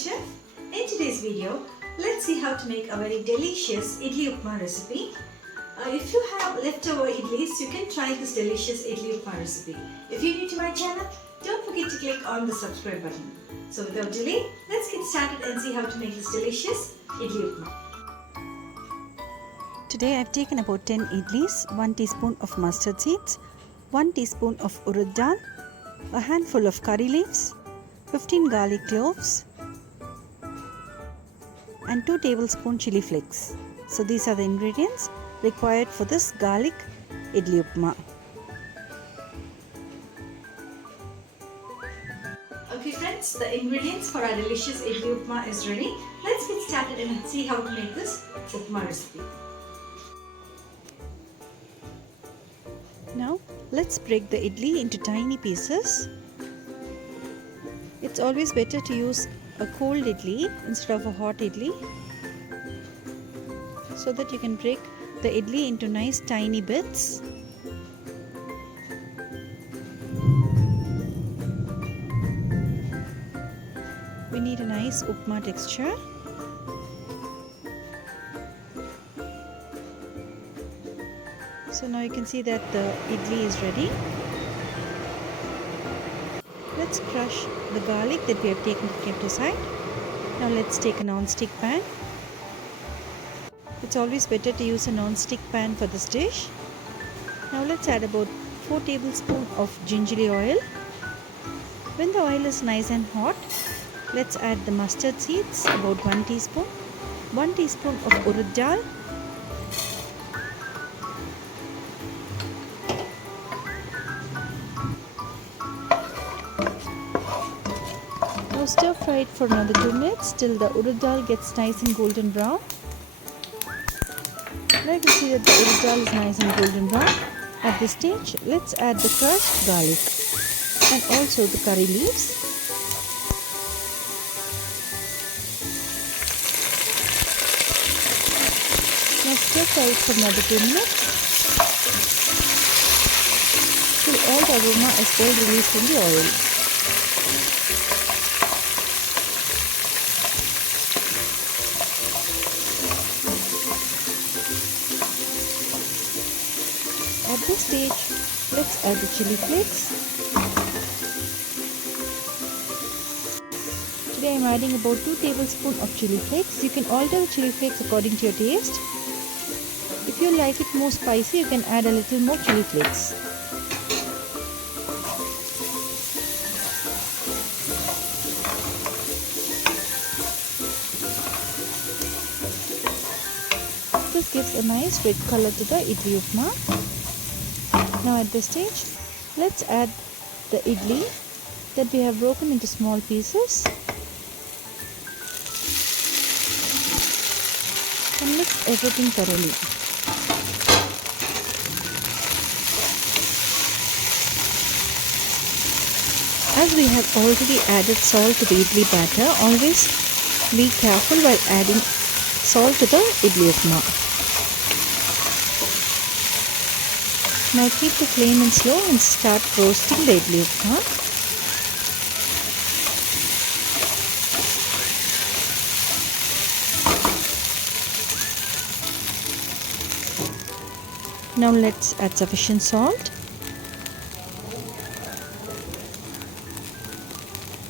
Chef. In today's video, let's see how to make a very delicious Idly Upma recipe. If you have leftover idlis, you can try this delicious Idly Upma recipe. If you're new to my channel, don't forget to click on the subscribe button. So without delay, let's get started and see how to make this delicious Idly Upma. Today I've taken about 10 idlis, 1 teaspoon of mustard seeds, 1 teaspoon of urad dal, a handful of curry leaves, 15 garlic cloves and 2 tablespoon chili flakes. So these are the ingredients required for this garlic idli upma. Okay friends, the ingredients for our delicious Idly Upma is ready. Let's get started and see how to make this Upma recipe. Now let's break the idli into tiny pieces. It's always better to use a cold idli instead of a hot idli, so that you can break the idli into nice tiny bits. We need a nice upma texture. So now you can see that the idli is ready. Let's crush the garlic that we have kept aside. Now let's take a non-stick pan. It's always better to use a non-stick pan for this dish. Now let's add about 4 tablespoons of gingelly oil. When the oil is nice and hot, let's add the mustard seeds, about 1 teaspoon, 1 teaspoon of urad dal, now stir fry it for another 2 minutes till the urad dal gets nice and golden brown. Now you can see that the urad dal is nice and golden brown. At this stage, let's add the crushed garlic and also the curry leaves. Now stir fry it for another 2 minutes till all the aroma is well released in the oil. At this stage, let's add the chili flakes. Today I am adding about 2 tablespoons of chili flakes. You can alter the chili flakes according to your taste. If you like it more spicy, you can add a little more chili flakes. This gives a nice red color to the idli upma. Now at this stage, let's add the idli that we have broken into small pieces and mix everything thoroughly. As we have already added salt to the idli batter, always be careful while adding salt to the idli upma. Now keep the flame in slow and start roasting the idli upma. Now let's add sufficient salt.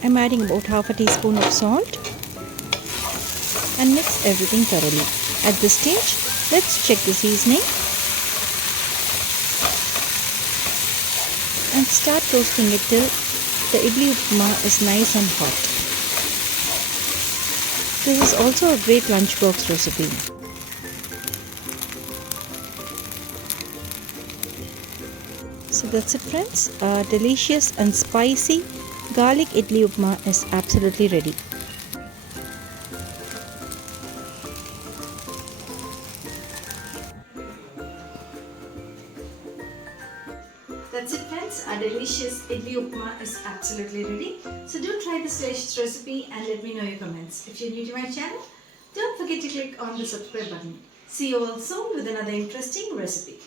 I'm adding about half a teaspoon of salt and mix everything thoroughly. At this stage, let's check the seasoning and start roasting it till the idli upma is nice and hot. This is also a great lunchbox recipe. So that's it friends, delicious and spicy garlic idli upma is absolutely ready. That's it friends, our delicious Idly Upma is absolutely ready. So do try this delicious recipe and let me know your comments. If you're new to my channel, don't forget to click on the subscribe button. See you all soon with another interesting recipe.